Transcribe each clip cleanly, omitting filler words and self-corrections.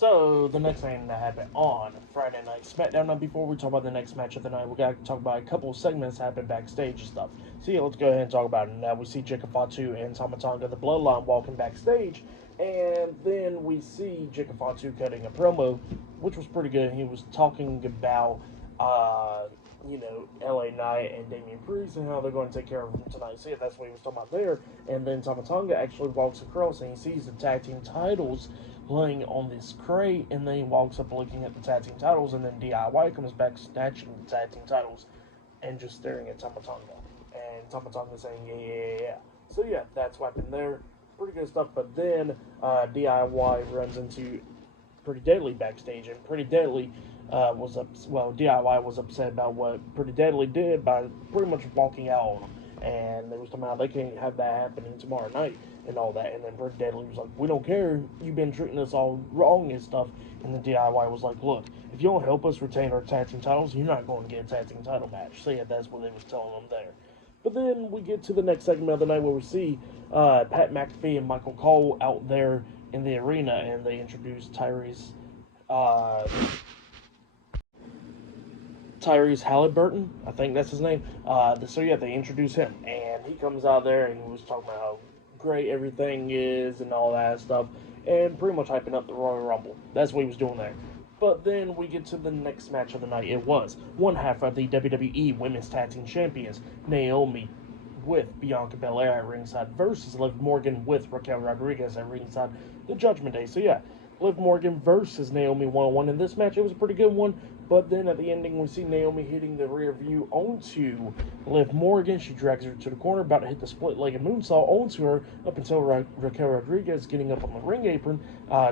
So, the next thing that happened on Friday Night SmackDown. Now, before we talk about the next match of the night, we got to talk about a couple of segments that happened backstage and stuff. So, yeah, let's go ahead and talk about it. Now, we see Jacob Fatu and Tama Tonga, the Bloodline, walking backstage. And then we see Jacob Fatu cutting a promo, which was pretty good. He was talking about, LA Knight and Damian Priest and how they're going to take care of him tonight. So, yeah, that's what he was talking about there. And then Tama Tonga actually walks across and he sees the tag team titles laying on this crate, and then he walks up looking at the tag team titles, and then DIY comes back snatching the tag team titles and just staring at Tama Tonga. And Tama Tonga saying, yeah. So, yeah, that's what happened there. Pretty good stuff. But then DIY runs into Pretty Deadly backstage, and Pretty Deadly DIY was upset about what Pretty Deadly did by pretty much walking out on him. And they was talking about they can't have that happening tomorrow night and all that. And then Pretty Deadly was like, we don't care, you've been treating us all wrong and stuff. And the DIY was like, look, if you don't help us retain our tag team titles, you're not going to get a tag team title match. So yeah, that's what they was telling them there. But then we get to the next segment of the night where we see Pat McAfee and Michael Cole out there in the arena, and they introduce Tyrese Halliburton, I think that's his name. They introduce him, and he comes out there and he was talking about how great everything is and all that stuff, and pretty much hyping up the Royal Rumble. That's what he was doing there. But then we get to the next match of the night. It was one half of the WWE Women's Tag Team Champions, Naomi with Bianca Belair at ringside versus Liv Morgan with Raquel Rodriguez at ringside, the Judgment Day. So yeah, Liv Morgan versus Naomi 1-on-1 in this match. It was a pretty good one, but then at the ending we see Naomi hitting the rear view onto Liv Morgan. She drags her to the corner, about to hit the split-legged moonsault onto her, up until Raquel Rodriguez getting up on the ring apron,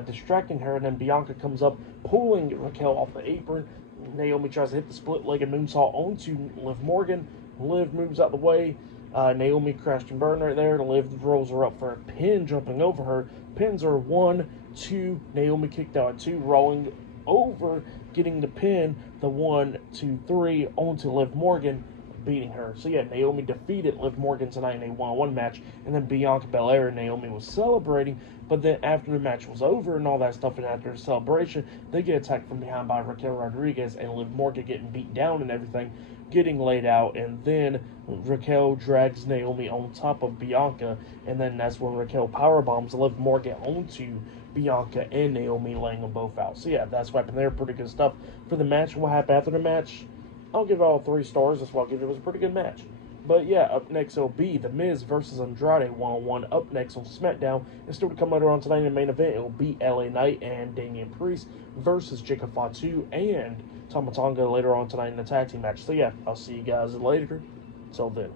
distracting her, and then Bianca comes up, pulling Raquel off the apron. Naomi tries to hit the split-legged moonsault onto Liv Morgan. Liv moves out the way. Naomi crashed and burned right there. Liv rolls her up for a pin, jumping over her. Pins are 1, 2. Naomi kicked out at 2, rolling over, getting the pin, the 1, 2, 3 onto Liv Morgan, beating her. So yeah, Naomi defeated Liv Morgan tonight in a 1-on-1 match, and then Bianca Belair and Naomi was celebrating. But then after the match was over and all that stuff, and after the celebration, they get attacked from behind by Raquel Rodriguez and Liv Morgan getting beat down and everything, getting laid out, and then Raquel drags Naomi on top of Bianca, and then that's when Raquel powerbombs Liv Morgan onto Bianca and Naomi, laying them both out. So yeah, that's what happened there. Pretty good stuff for the match. What happened after the match? I'll give it all 3 stars. That's what I'll give it. It was a pretty good match. But yeah, up next it'll be The Miz versus Andrade 1-on-1 up next on SmackDown. And still to come later on tonight in the main event, it'll be LA Knight and Damian Priest versus Jacob Fatu and Tama Tonga later on tonight in the tag team match. So yeah, I'll see you guys later. Till then.